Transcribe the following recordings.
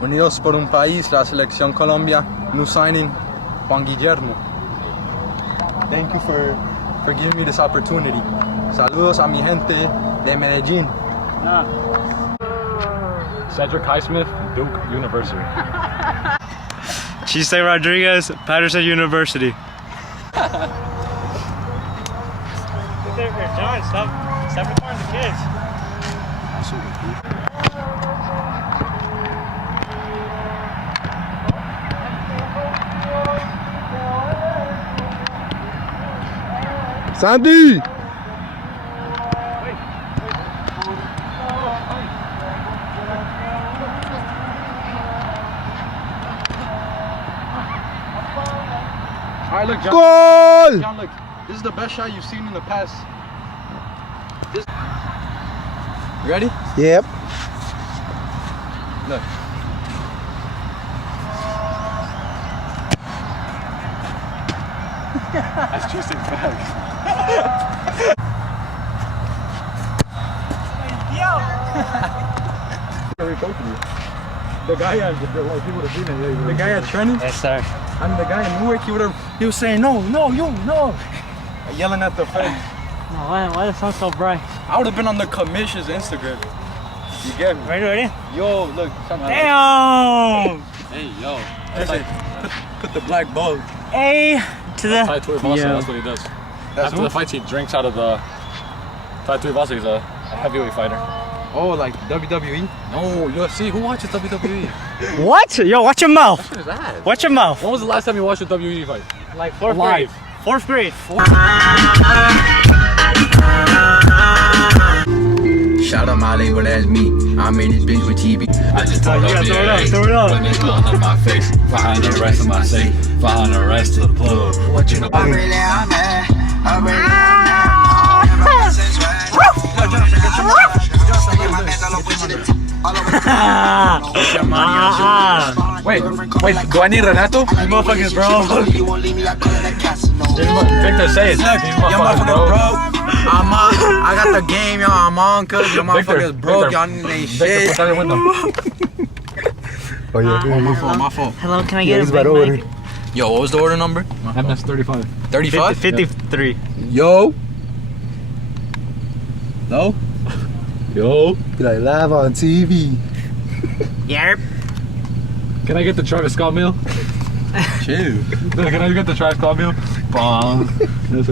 Unidos por un país, la selección Colombia, new signing, Juan Guillermo. Thank you for giving me this opportunity. Saludos a mi gente de Medellín. Cedric Highsmith, Duke University. Chiste Rodriguez, Patterson University. John, stop recording the kids. Sandy! Alright, look, John. Goal! John, look. This is the best shot you've seen in the past. You ready? Yep. Look. That's just facts. The guy at the guy at training. Yes, sir. I mean, the guy in Newark, he was saying no, yelling at the fence. No, why the sun so bright? I would have been on the commission's Instagram. You get me? Ready? Yo, look. Damn! Hey, yo. Put the black ball. A to the. Tai Tuivasa, that's what he does. After the fights, he drinks out of the. Tai Tuivasa, he's a heavyweight fighter. Oh, like WWE? No, UFC. Who watches WWE? What? Yo, watch your mouth. What is that? Watch your mouth. When was the last time you watched a WWE fight? Like fourth Live. grade. Fourth grade. Shout out my label, that's me. I made this bitch with TV. I just told you gotta throw it up. Put this gun on my face. Behind the rest of my safe. Behind the rest of the plug. What you know? Wait, do I need Renato? You motherfuckers, bro. Victor, say it. Your motherfuckers broke. I got the game, yo. I'm on, cuz your motherfuckers broke. Y'all need shit. Oh yeah. My fault. Hello, can I get a Big Mac? Yo, what was the order number? MS 35. 35? 53. Yo. No? Yo. Be like live on TV. Yarp. Can I get the Travis Scott meal? Chill. Can I get the Travis Scott meal? Bong. Hello?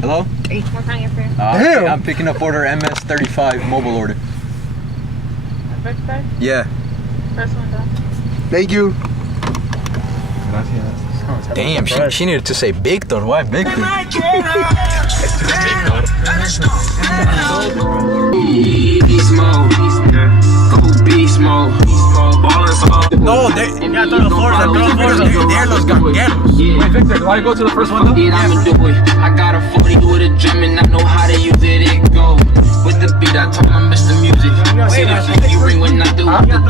Hello? What kind of your food? Damn. I'm picking up order MS35 mobile order. First bag? Yeah. First one done. Thank you. Damn, she needed to say Victor. Why Victor? Beast mode. Go beast mode. No, they're los gangueros. Wait, Victor, do I go to the first one? I got a 40 with a drum and I know how to use it. It go with the beat. I told my Mr. Music. See the shit you bring when I do.